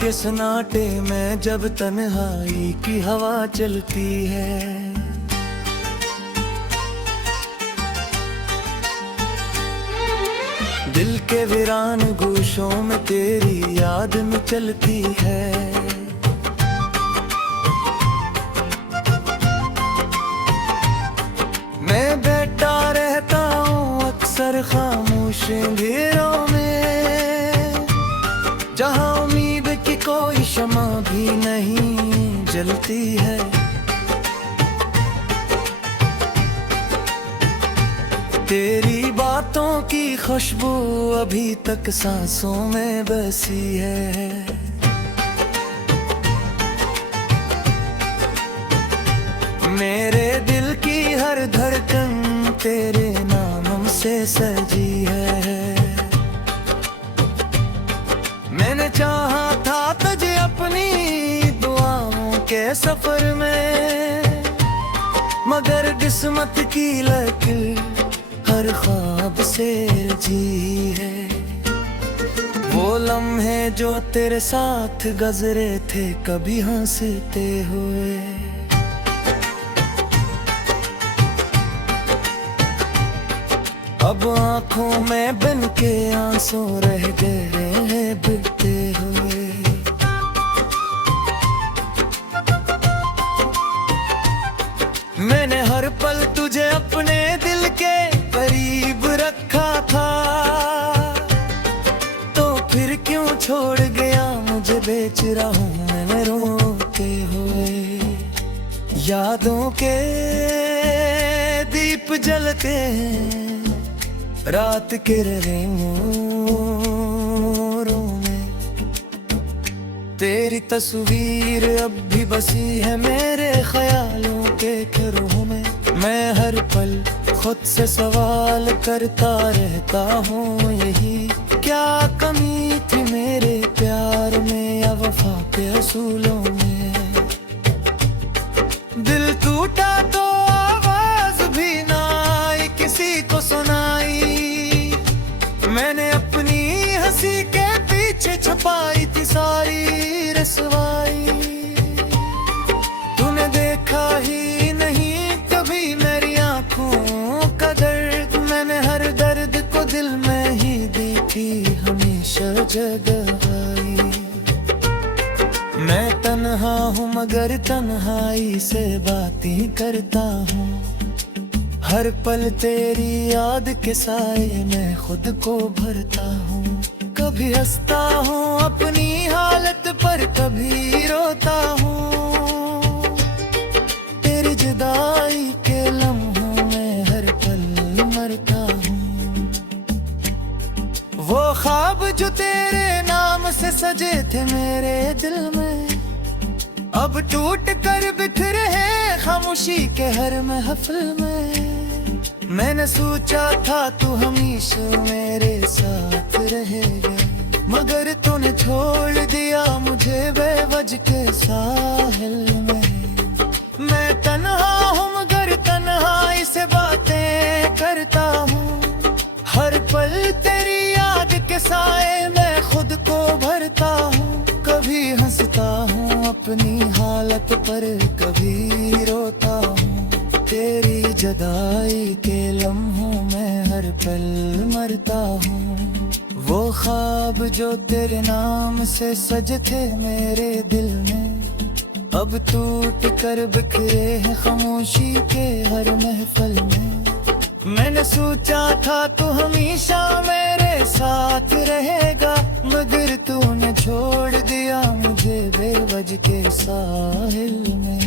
के सन्नाटे में जब तन्हाई की हवा चलती है, दिल के वीरान गोशों में तेरी याद में चलती है। मैं बैठा रहता हूँ अक्सर खामोश अंधेरों में, जहाँ उम्मीद की कोई शमा भी नहीं जलती है। तेरी बातों की खुशबू अभी तक सांसों में बसी है। मेरे दिल की हर धड़कन तेरे नाम से सजी है। मैंने चाहा था तुझे अपनी दुआओं के सफर में, मगर किस्मत की लकीर हर ख्वाब से जी है। वो लम्हे जो तेरे साथ गुजरे थे कभी हंसते हुए, अब आंखों में बन के आंसू रह गए हैं बहते हुए। मैंने हर पल तुझे अपने दिल के करीब रखा था, तो फिर क्यों छोड़ गया मुझे बेच रहा हूँ मैं रोते हुए। यादों के दीप जलते हैं रात के रेंगों में, तेरी तस्वीर अब भी बसी है मेरे ख्यालों के घरों में। मैं हर पल खुद से सवाल करता रहता हूँ यही, क्या कमी थी मेरे प्यार में या वफा के असूलों में। दिल टूटा तो आवाज भी ना आई किसी को सुनाई, मैंने अपनी हंसी के पीछे छुपाई थी सारी रसवाई। तूने देखा ही नहीं कभी मेरी आंखों का दर्द, मैंने हर दर्द को दिल में ही दी थी हमेशा जगह। मैं तन्हा हूँ मगर तन्हाई से बातें करता हूँ, हर पल तेरी याद के साए में खुद को भरता हूँ। कभी हंसता हूँ अपनी हालत पर कभी रोता हूँ, तेरी जुदाई के लम्हों में हर पल मरता हूँ। वो ख्वाब जो तेरे नाम से सजे थे मेरे दिल में, अब टूट कर बिखरे हैं खामोशी के हर महफिल में। मैंने सोचा था तू हमेशा मेरे साथ रहेगा, मगर तूने छोड़ दिया मुझे बेवजह के साहिल में। मैं तन्हा हूँ मगर तन्हाई से बातें करता हूँ, हर पल तेरी याद के साए में खुद को भरता हूँ। कभी हंसता हूँ अपनी हालत पर कभी रोता हूँ, तेरी जुदाई के लम्हों में हर पल मरता हूँ। वो ख्वाब जो तेरे नाम से सजे थे मेरे दिल में, अब टूट कर बिखरे हैं खामोशी के हर महफिल में। मैंने सोचा था तू हमेशा मेरे साथ रहेगा, मगर तूने छोड़ दिया मुझे बेवजह के साहिल में।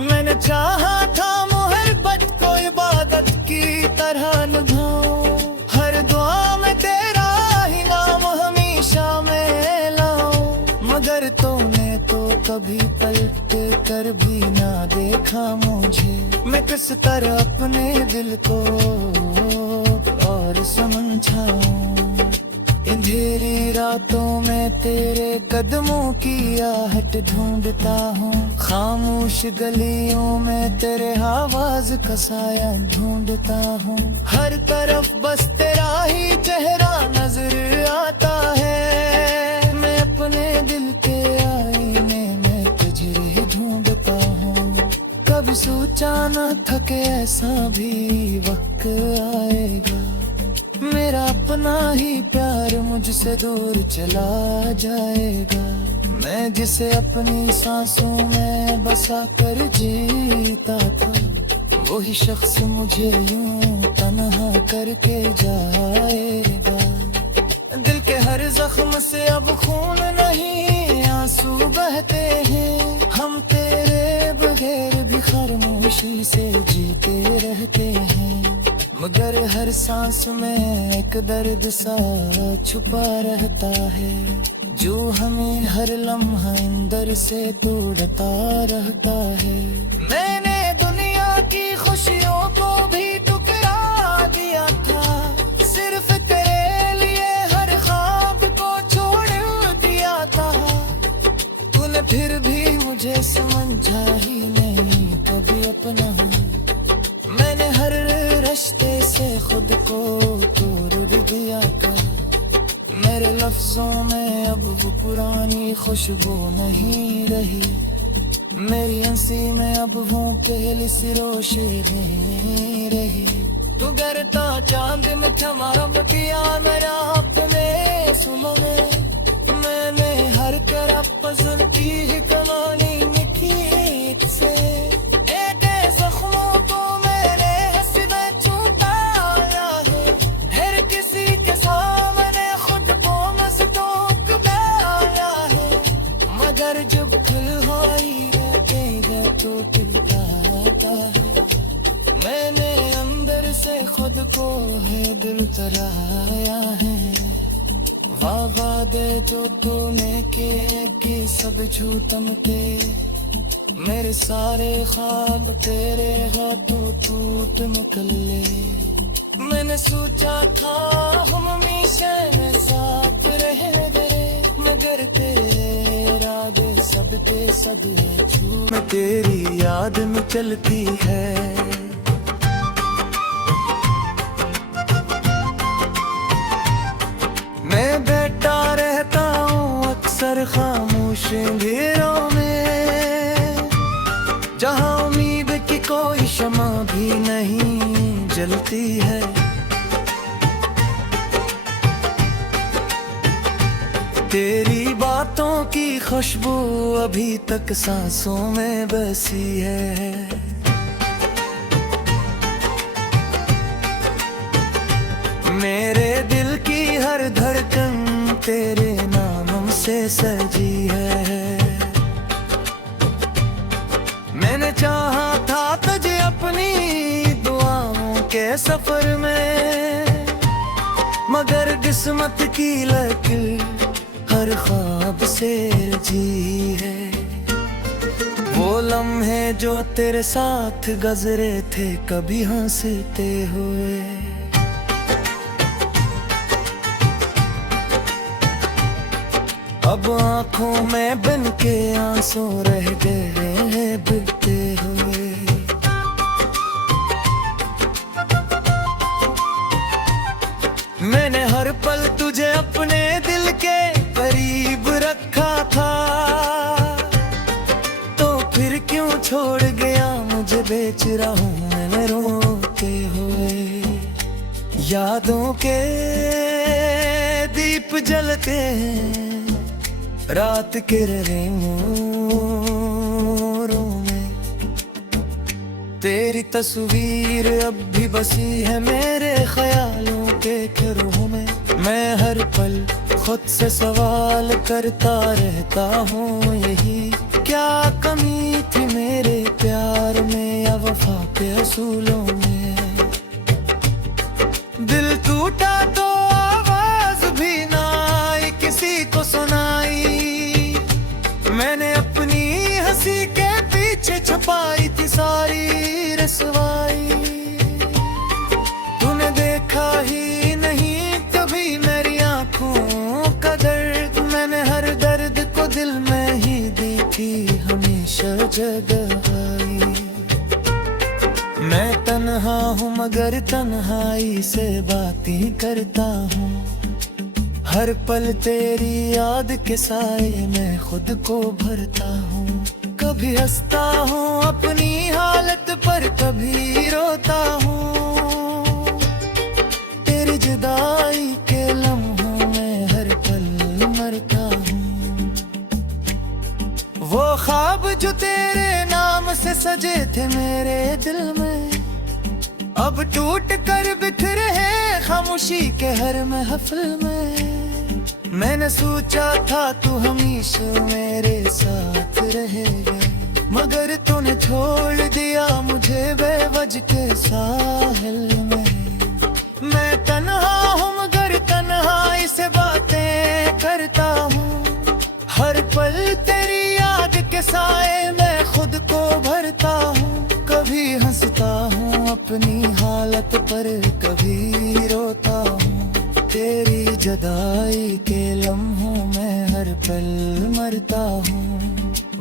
मैंने चाहा था मोहब्बत को इबादत की तरह निभाऊं, हर दुआ में तेरा ही नाम हमेशा मैं लाऊं, मगर तूने तो कभी पलट कर भी ना देखा मुझे। मैं किस तरह अपने दिल को और समझाऊं, अंधेरी रातों में तेरे कदमों की आहट ढूंढता हूँ, खामोश गलियों में तेरे आवाज का साया ढूंढता हूँ। हर तरफ बस तेरा ही चेहरा नजर आता है, मैं अपने दिल के आईने में तुझे ही ढूंढता हूँ। कभी सोचा न था कि ऐसा भी वक्त आएगा, मेरा अपना ही प्यार मुझसे दूर चला जाएगा। मैं जिसे अपनी सांसों में बसा कर जीता था, वही शख्स मुझे यूं तन्हा करके जाएगा। दिल के हर जख्म से अब खून नहीं आंसू बहते हैं, हम तेरे बगैर भी खामोशी से जीते रहते हैं। मगर हर सांस में एक दर्द सा छुपा रहता है, जो हमें हर लम्हा अंदर से तोड़ता रहता है। मैंने दुनिया की खुशियों को भी ठुकरा दिया था, सिर्फ तेरे लिए हर ख्वाब को छोड़ दिया था। तूने फिर भी मुझे समझा ही नहीं कभी अपना, मैंने हर रिश्ते से खुद को तोड़ दिया था। मेरे लफ्जों में अब वो पुरानी खुशबू नहीं रही, मेरी हंसी में अब वो पहली सी रोशनी रही। तू गिरता चांद में हमारा बतिया मेरा अपने सुनो में, मैंने हर तरफ पसंद की ही कहानी लिखी से। जब खुलवाई रखेगा तो पिघलाता है, मैंने अंदर से खुद को है दिल तराया है। वादे जो तूने की सब झूठम थे, मेरे सारे ख्वाब तेरे हाथों टूट मुकल्ले। मैंने सोचा था हम हमेशा साथ रहेंगे, मगर तेरे इरादे सब पे सदे छूट तेरी याद में चलती है। मैं बैठा रहता हूँ अक्सर खामोश अंधेरों में, जहाँ उम्मीद की कोई शमा भी नहीं जलती है। तेरी बातों की खुशबू अभी तक सांसों में बसी है। मेरे दिल की हर धड़कन तेरे नाम से सजी है। मैंने चाहा था तुझे अपनी दुआओं के सफर में, मगर किस्मत की लकीर हर ख्वाब से जी है। वो लम्हे जो तेरे साथ गुजरे थे कभी हंसते हुए, अब आंखों में बन के आंसू रह गए हैं बहते हुए। मैंने हर पल तुझे अपने दिल के करीब रखा था, तो फिर क्यों छोड़ गया मुझे बेच रहा हूँ मैं रोते हुए। यादों के दीप जलते हैं रात के मोरों में, तेरी तस्वीर अब भी बसी है मेरे ख्यालों के घरों में। मैं हर पल खुद से सवाल करता रहता हूँ यही, क्या कमी थी मेरे प्यार में या वफा के असूलों में। दिल टूटा तो आवाज भी ना आई किसी को सुनाई, मैंने अपनी हंसी के पीछे छुपाई थी सारी रसवाई। तूने देखा ही नहीं कभी मेरी आंखों जगह आई। मैं तन्हा हूँ मगर तन्हाई से बातें करता हूँ, हर पल तेरी याद के साए में खुद को भरता हूँ। कभी हंसता हूँ अपनी हालत पर, कभी रोता हूँ तेरी जुदाई के लम्हों में हर पल मरता हूँ। वो ख्वाब जो तेरे नाम से सजे थे मेरे दिल में, अब टूट कर बिखरे हैं खामोशी के हर महफिल में। मैंने सोचा था तू हमेशा मेरे साथ रहेगा, मगर तूने छोड़ दिया मुझे बेवजह के साहिल में। मैं तन्हा हूँ मगर तन्हाई से बातें करता हूँ, हर पल तेरी याद के साए में खुद को भरता हूँ। कभी हंसता हूँ अपनी हालत पर, कभी रोता हूँ तेरी जुदाई के लम्हों में हर पल मरता हूँ।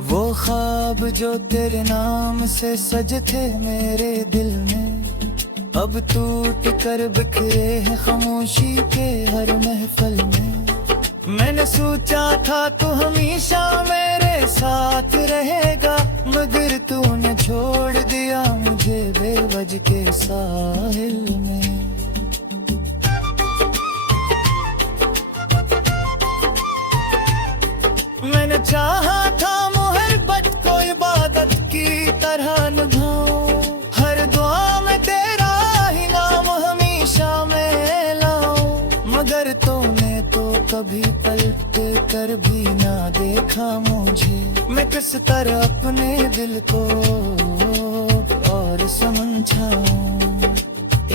वो ख्वाब जो तेरे नाम से सजे थे मेरे दिल में, अब टूट कर बिखरे हैं खामोशी के हर महफिल में। मैंने सोचा था तू हमेशा मेरे साथ रहेगा, मगर तूने छोड़ दिया मुझे बेवजह के साहिल में। मैंने चाहा था मोहब्बत को इबादत की तरह निभाऊं, हर दुआ में तेरा ही नाम हमेशा मैं लाऊं, मगर तूने तो कभी पलट कर भी ना देखा मुझे। मैं किस तरह अपने दिल को और समझाऊं,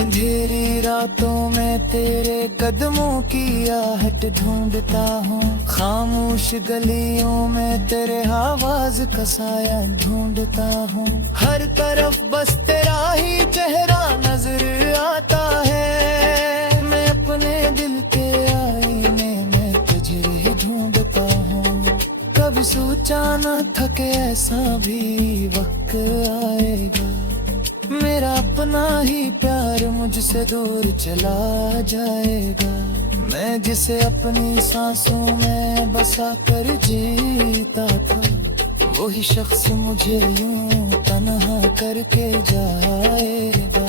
अंधेरी रातों में तेरे कदमों की आहट ढूंढता हूँ, खामोश गलियों में तेरे आवाज का साया ढूंढता हूँ। हर तरफ बस तेरा ही चेहरा नजर आता है, मैं अपने दिल के आईने में तुझे ही ढूंढता हूँ। कभी सोचा न था कि ऐसा भी वक्त आएगा, मेरा अपना ही प्यार मुझसे दूर चला जाएगा। मैं जिसे अपनी सांसों में बसा कर जीता था, वही शख्स मुझे यूं तन्हा करके जाएगा।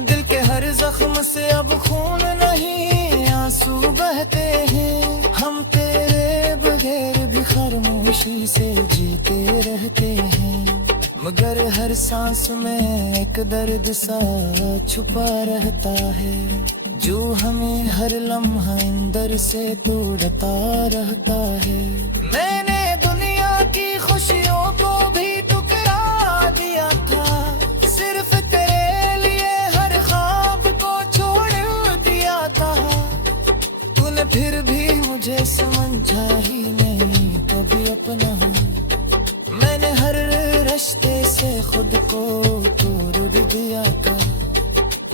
दिल के हर जख्म से अब खून नहीं आंसू बहते हैं, हम तेरे बगैर भी खामोशी से जीते रहते हैं, मगर हर सांस में एक दर्द सा छुपा रहता है, जो हमें हर लम्हा अंदर से तोड़ता रहता है। मैंने दुनिया की खुशियों को भी ठुकरा दिया था, सिर्फ तेरे लिए हर ख्वाब को छोड़ दिया था। तूने फिर भी मुझे समझा ही नहीं कभी अपना, मैंने हर रिश्ते से खुद को तोड़ दिया था।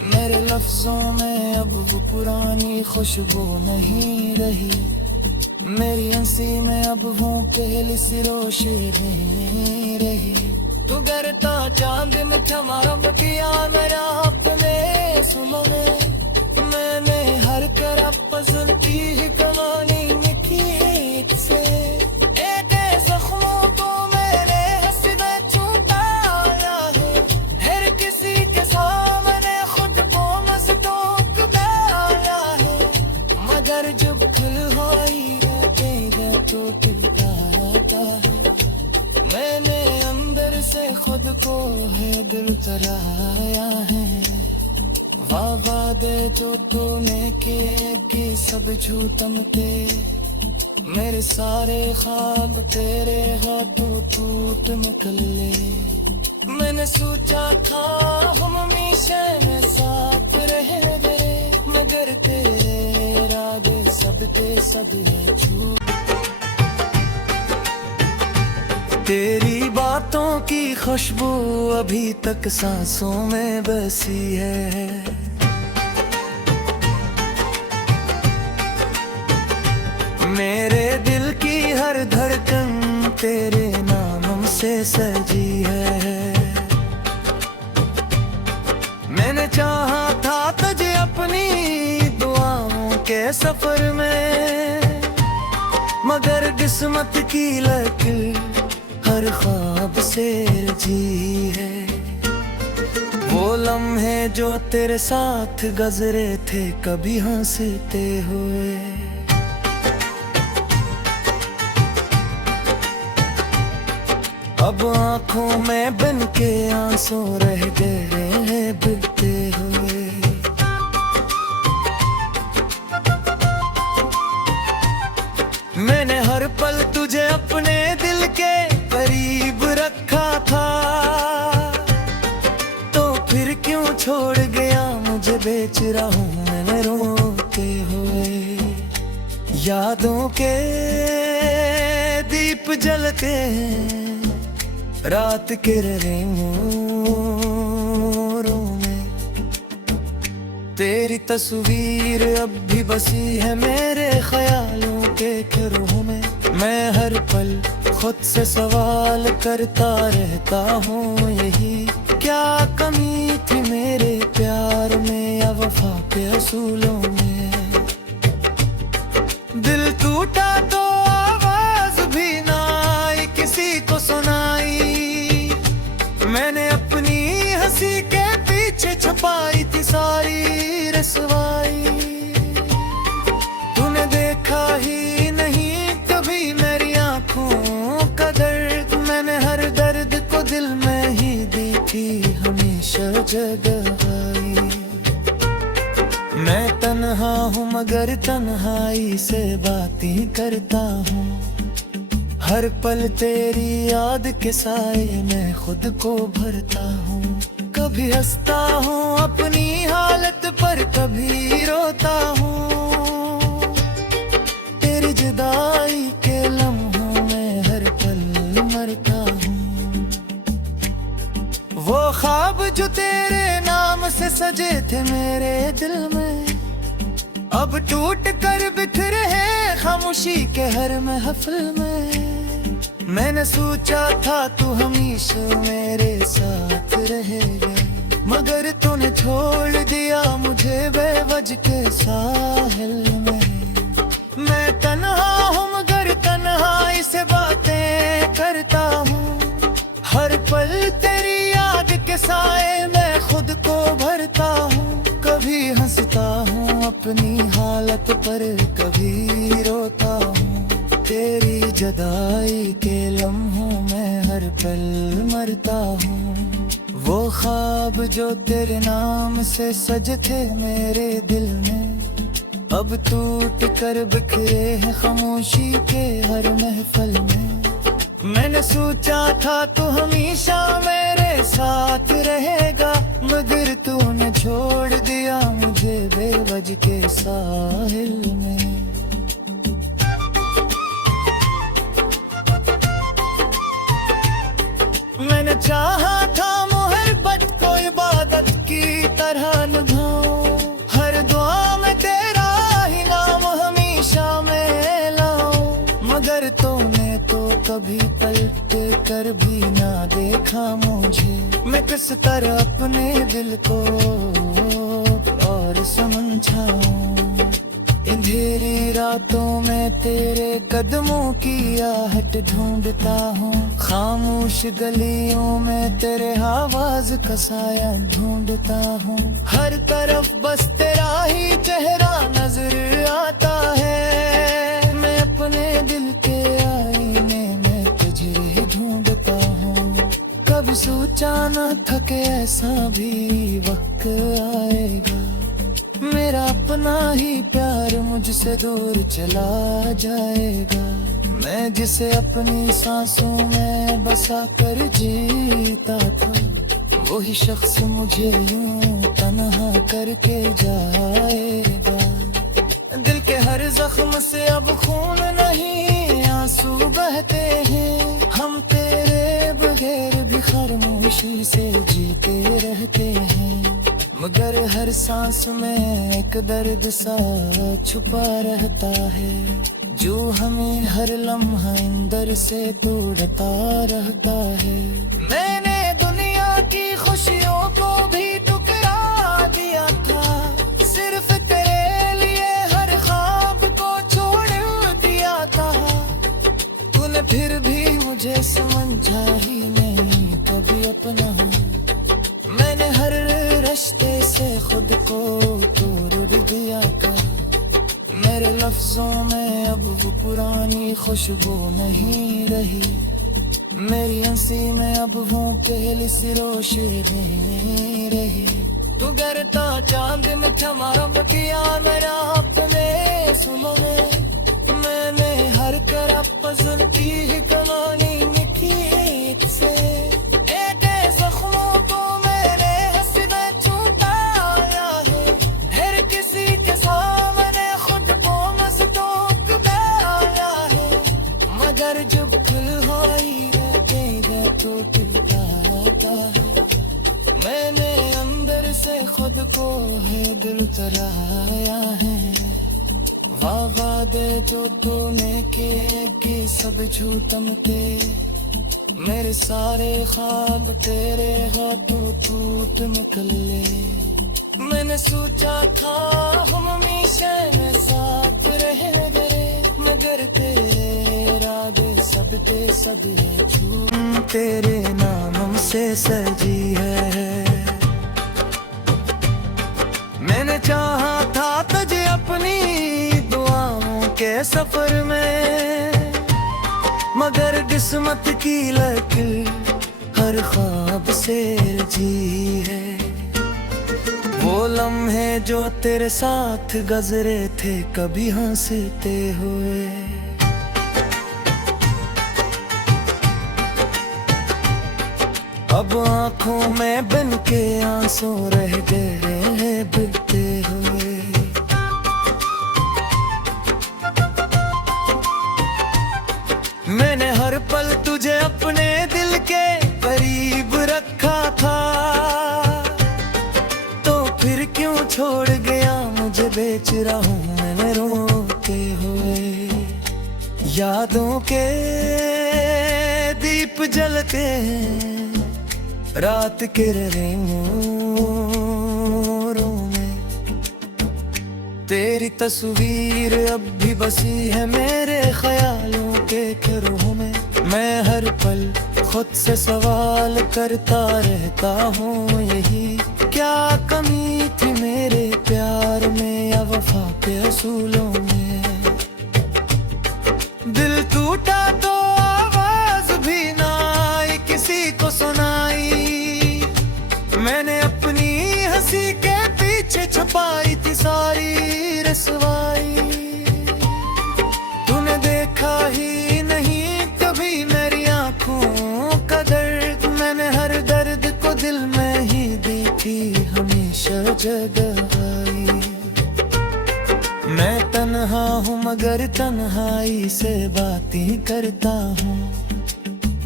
मेरे लफ्जों में अब वो पुरानी खुशबू नहीं रही, मेरी हंसी में अब वो पहली सी रोशनी नहीं रही। तू करता चांद में चमक किया मेरा अपने सुनो में, मैंने हर तरफ पसंद की ही कहानी निकी से। जब खुलवाई रहते तो दिलता है, मैंने अंदर से खुद को है दिल तराया है। वादे जो तूने किए कि सब झूठम थे, मेरे सारे ख्वाब तेरे हाथों टूट निकले। मैंने सोचा था हम हमेशा साथ रहेंगे, मगर तेरे इरादे सब ते सब झूठ। तेरी बातों की खुशबू अभी तक सांसों में बसी है, मेरे दिल की हर धड़कन तेरे नाम से सजी है। मैंने चाहा था तुझे अपनी दुआओं के सफर में, मगर किस्मत की लकीर हर ख्वाब से जी है। वो लम्हे जो तेरे साथ गुजरे थे कभी हंसते हुए, अब आंखों में बन के आंसू रह गए हैं बिकते हुए। मैंने हर पल तुझे अपने दिल के करीब रखा था, तो फिर क्यों छोड़ गया मुझे बेच रहा हूँ मैं रोते हुए। यादों के दीप जलते हैं रात के मोरों में, तेरी तस्वीर अब भी बसी है मेरे ख्यालों के घरों में। मैं हर पल खुद से सवाल करता रहता हूँ यही, क्या कमी थी मेरे प्यार में या वफा के असूलों में। दिल टूटा तो आवाज भी ना आई किसी को सुनाई, मैंने अपनी हंसी के पीछे छुपाई थी सारी रसवाई। तूने देखा ही नहीं कभी मेरी आंखों का दर्द, मैंने हर दर्द को दिल में ही दी थी हमेशा जगह। मैं तन्हा हूँ मगर तन्हाई से बातें करता हूँ, हर पल तेरी याद के साए में खुद को भरता हूँ। कभी हंसता हूँ अपनी हालत पर कभी रोता हूँ, तेरी जुदाई के लम्हों में हर पल मरता हूँ। वो ख्वाब जो तेरे नाम से सजे थे मेरे दिल में, अब टूट कर बिखरे हैं खामोशी के हर महफिल में। मैंने सोचा था तू हमेशा मेरे साथ रहेगा, मगर तूने छोड़ दिया मुझे बेवजह के साहिल में। मैं तन्हा हूँ मगर तन्हाई से बातें करता हूँ, हर पल तेरी याद के साए में खुद को भरता हूँ। कभी हंसता हूँ अपनी हालत पर कभी रोता हूँ, तेरी जुदाई के लम्हों में हर पल मरता हूँ। वो ख्वाब जो तेरे नाम से सजे थे मेरे दिल में, अब टूट कर बिखरे हैं खामोशी के हर महफिल में। मैंने सोचा था तू हमेशा मेरे साथ रहेगा, मगर तूने छोड़ दिया मुझे बेवजह के साहिल में। मैंने चाहा था मोहब्बत को इबादत की तरह निभाऊं, हर दुआ में तेरा ही नाम हमेशा मैं लाऊं, मगर तूने तो कभी पलट कर भी ना देखा मुझे। मैं किस तरह अपने दिल को और समझाऊं, अंधेरी रातों में तेरे कदमों की आहट ढूंढता हूँ, खामोश गलियों में तेरे आवाज का साया ढूंढता हूँ। हर तरफ बस तेरा ही चेहरा नजर आता है, मैं अपने दिल के आईने में तुझे ही ढूंढता हूँ। कभी सोचा न था कि ऐसा भी वक्त आएगा, मेरा अपना ही प्यार मुझसे दूर चला जाएगा। मैं जिसे अपनी सांसों में बसा कर जीता था, वही शख्स मुझे यूं तन्हा करके जाएगा। दिल के हर जख्म से अब खून नहीं आंसू बहते हैं, हम तेरे बगैर भी खामोशी से जीते रहते हैं, मगर हर सांस में एक दर्द सा छुपा रहता है, जो हमें हर लम्हा अंदर से तोड़ता रहता है। मैंने दुनिया की खुशियों को भी ठुकरा दिया था, सिर्फ तेरे लिए हर ख्वाब को छोड़ दिया था। तूने फिर भी मुझे समझा ही नहीं कभी अपना। मैंने हर रिश्ते से खुद को तोड़ दिया था। मेरे लफ्जों में अब वो पुरानी खुशबू नहीं रही, मेरी हंसी में अब वो पहली सी रोशनी रही। तू गिरता चांद में रब किया मेरा अपने सुनो में। मैंने हर तरफ पसंदती ही कहानी लिखी एक से। एक जख्मों को मैंने हंसना छुपाया है, हर किसी के सामने खुद को मस्तूक गाया है। मगर जब खुलवाई रहते हैं तो टूटा है। मैंने अंदर से खुद को है दिल तराया है। वादे जो तूने किए कि सब झूठम थे, मेरे सारे ख्वाब तेरे हाथों टूट निकले। मैंने सोचा था हम हमेशा साथ रहेंगे, मगर तेरे इरादे सब ते सब ये झूठ तेरे नाम से सजी है। मैंने चाहा था तुझे अपनी दुआओं के सफर में, मगर किस्मत की लकीर हर ख्वाब से जी है। वो लम्हे जो तेरे साथ गुजरे थे कभी हंसते हुए, अब आंखों में बन के आंसू रह गए हैं बहते हुए। मैंने हर पल तुझे अपने दिल के करीब रखा था, तो फिर क्यों छोड़ गया मुझे बेच रहा हूँ मैं रोते हुए। यादों के दीप जलते हैं रात के नूरों में, तेरी तस्वीर अब भी बसी है मेरे ख्यालों के घरों में। मैं हर पल खुद से सवाल करता रहता हूँ यही, क्या कमी थी मेरे प्यार में या वफा के असूलों में। दिल टूटा तो आवाज भी ना आई किसी को सुनाई, मैंने अपनी हंसी के पीछे छुपाई थी सारी रसवाई। तूने देखा ही नहीं कभी मेरी आंखों का दर्द, मैंने हर दर्द को दिल में ही देखी हमेशा जगह। मैं तन्हा हूँ मगर तन्हाई से बातें करता हूँ,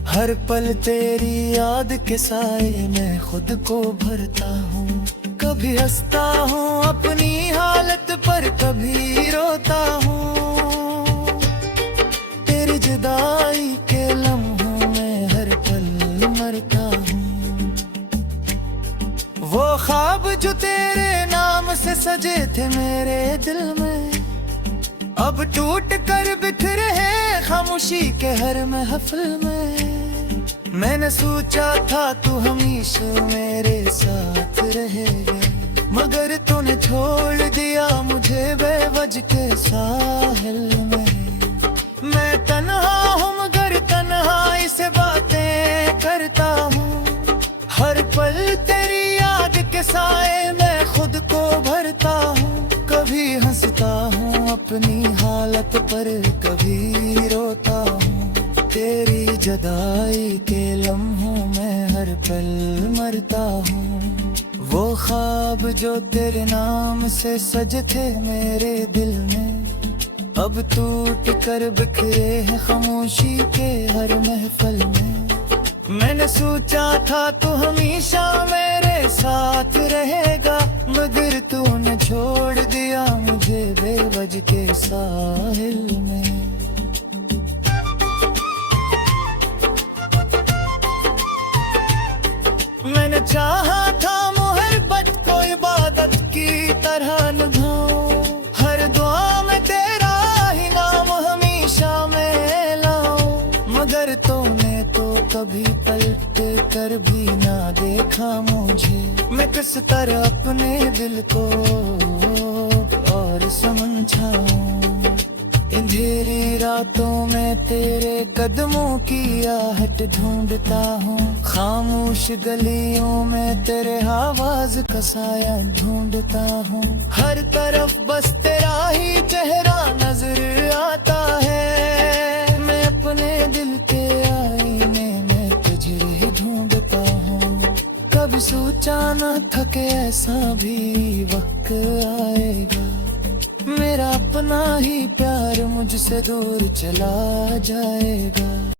हर पल तेरी याद के साए में खुद को भरता हूँ। कभी हंसता हूँ अपनी हालत पर, कभी रोता हूँ तेरी जुदाई के लम्हों में हर पल मरता हूँ। वो ख्वाब जो तेरे नाम से सजे थे मेरे दिल में, अब टूट कर बिखरे हैं खामोशी के हर महफिल में। मैंने सोचा था तू हमेशा मेरे साथ रहेगा, मगर तूने छोड़ दिया मुझे बेवजह के साहिल में। मैं तन्हा हूँ मगर तन्हाई से बातें करता हूँ, हर पल तेरी याद के साए में खुद को भरता हूँ। कभी हंसता हूँ अपनी हालत पर, कभी रोता हूँ तेरी जुदाई के लम्हों में हर पल मरता हूँ। वो ख्वाब जो तेरे नाम से सजे थे मेरे दिल में, अब टूट कर बिखरे हैं खामोशी के हर महफिल में। मैंने सोचा था तू हमेशा मेरे साथ रहेगा, मगर तूने छोड़ दिया मुझे बेवजह के साहिल में। पर तूने तो कभी पलट कर भी ना देखा मुझे। मैं किस तरह अपने दिल को और समझाऊं। अंधेरी रातों में तेरे कदमों की आहट ढूंढता हूँ। खामोश गलियों में तेरे आवाज का साया ढूंढता हूँ। हर तरफ बस तेरा ही चेहरा नजर आता है। मैं अपने दिल के आईने में तुझे ही ढूंढता हूँ। कभी सोचा न था कि ऐसा भी वक्त आएगा। मेरा अपना ही प्यार मुझसे दूर चला जाएगा।